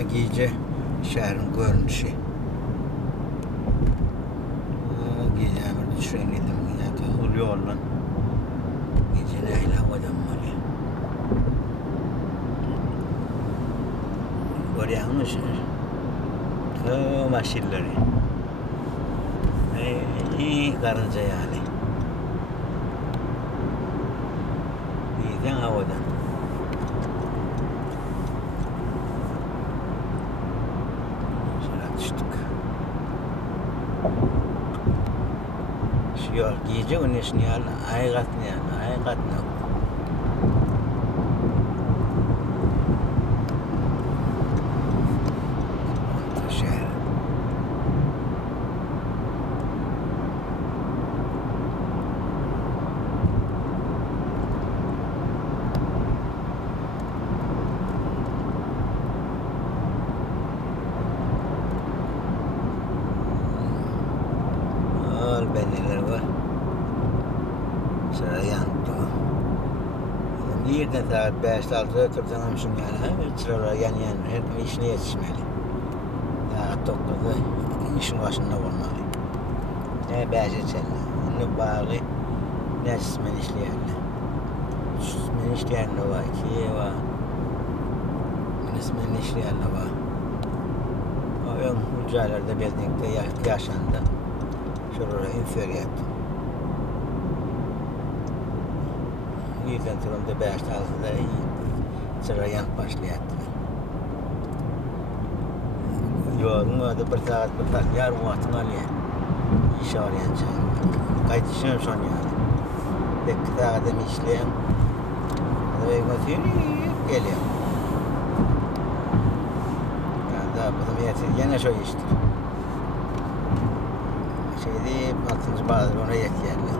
Gece şehrin görünüşü. Gece bir düşünelim. Yani oluyor lan. Gece neyle havadan böyle. Görüyor musunuz? Maşilleri. İyi karınca yani. İyiden havadan. Şöyle düştük. Şu yol gece güneşini yani aygatını yani aygatını. Belliler var. Sıra yandı. Yerden saat 5-6'da oturtamamışım yani. Sıralar yan. Her gün işine yetişmeli. Saat 9'da işin başında olmalı. Ne becerçenler. Ne bağlı. Ne çizmen işleyenler. Çizmen işleyenler var. Ki var. Çizmen işleyenler var. O ön ucaylarda belirlikte yaşandı. Şuraya infer yaptım. Yüzden turumda 5-6'da sıra yan başlayattım. Yolun orada bir saat yarım vaktim alıyor. İş arayacağım. Kayıtışıyorum son yani. Bekle adam işleyen. Adamı götürüyor, geliyor. Yani daha bizim yeter. Yine şu iştir. Şeydi 6. bazı ona yeterli.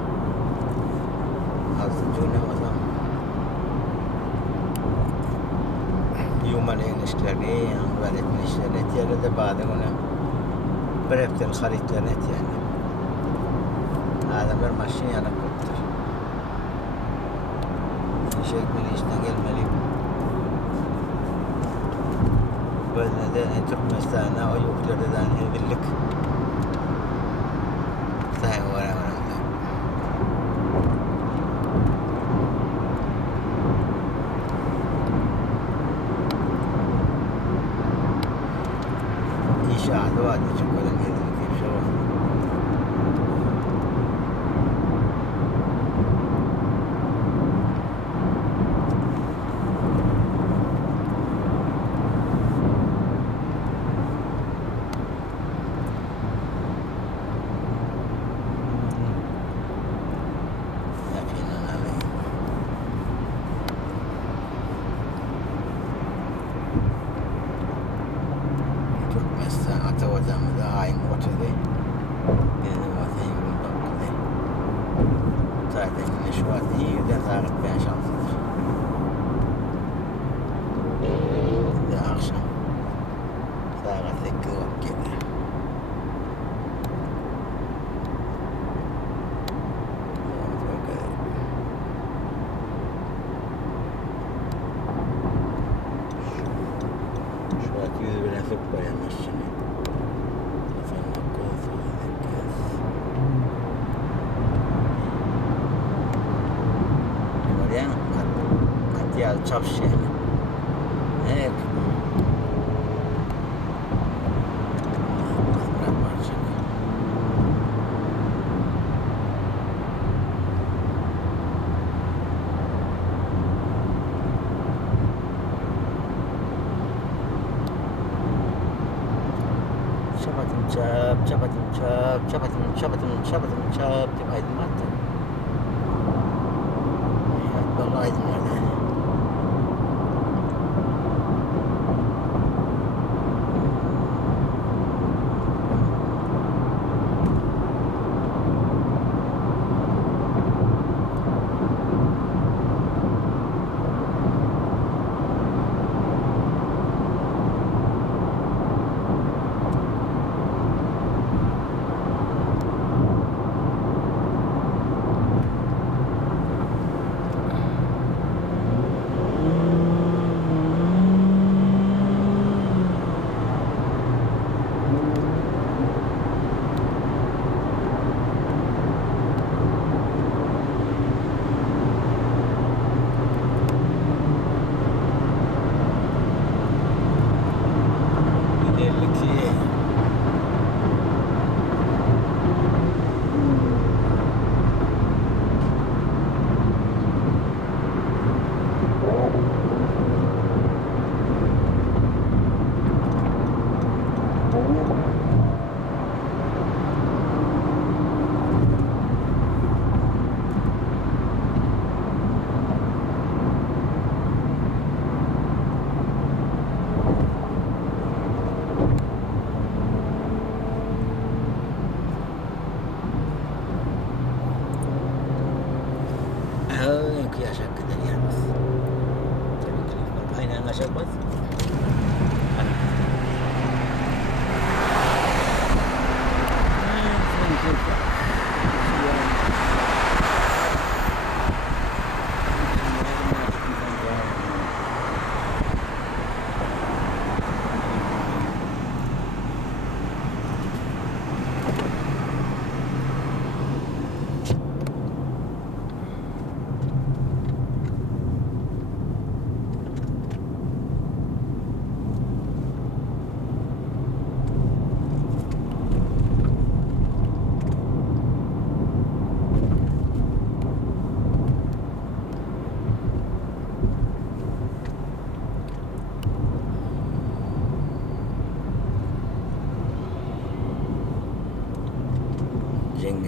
6. oynamazam. Yumalı ilişkileri, öğretmen işleri yeterli de bazı ona bir haftalık haritler yeterli. Adamlar maşın yanıp koptur. İşe gitmeli, işten gelmeli. Böyle de Türkmenistan'a o yurtlardan birlik. Sayın var. İnşaatı vardı çok önemli bir şey var. Atavadamda aynı ortada. Benim vatayım burada. Zaten yine şu an iyi de tarih ben şanslıdır. Bir de akşam saat 8 vakit. Şu an 100 bine sık koyamaz şimdi. Ya çapşı yani. Evet. Çapadım çap diye aydın attı. Vallahi aydın nerede?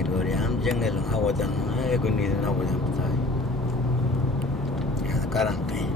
geliyor yani cengelin havadan, gündüzün havadan tutar. Yani karanlık.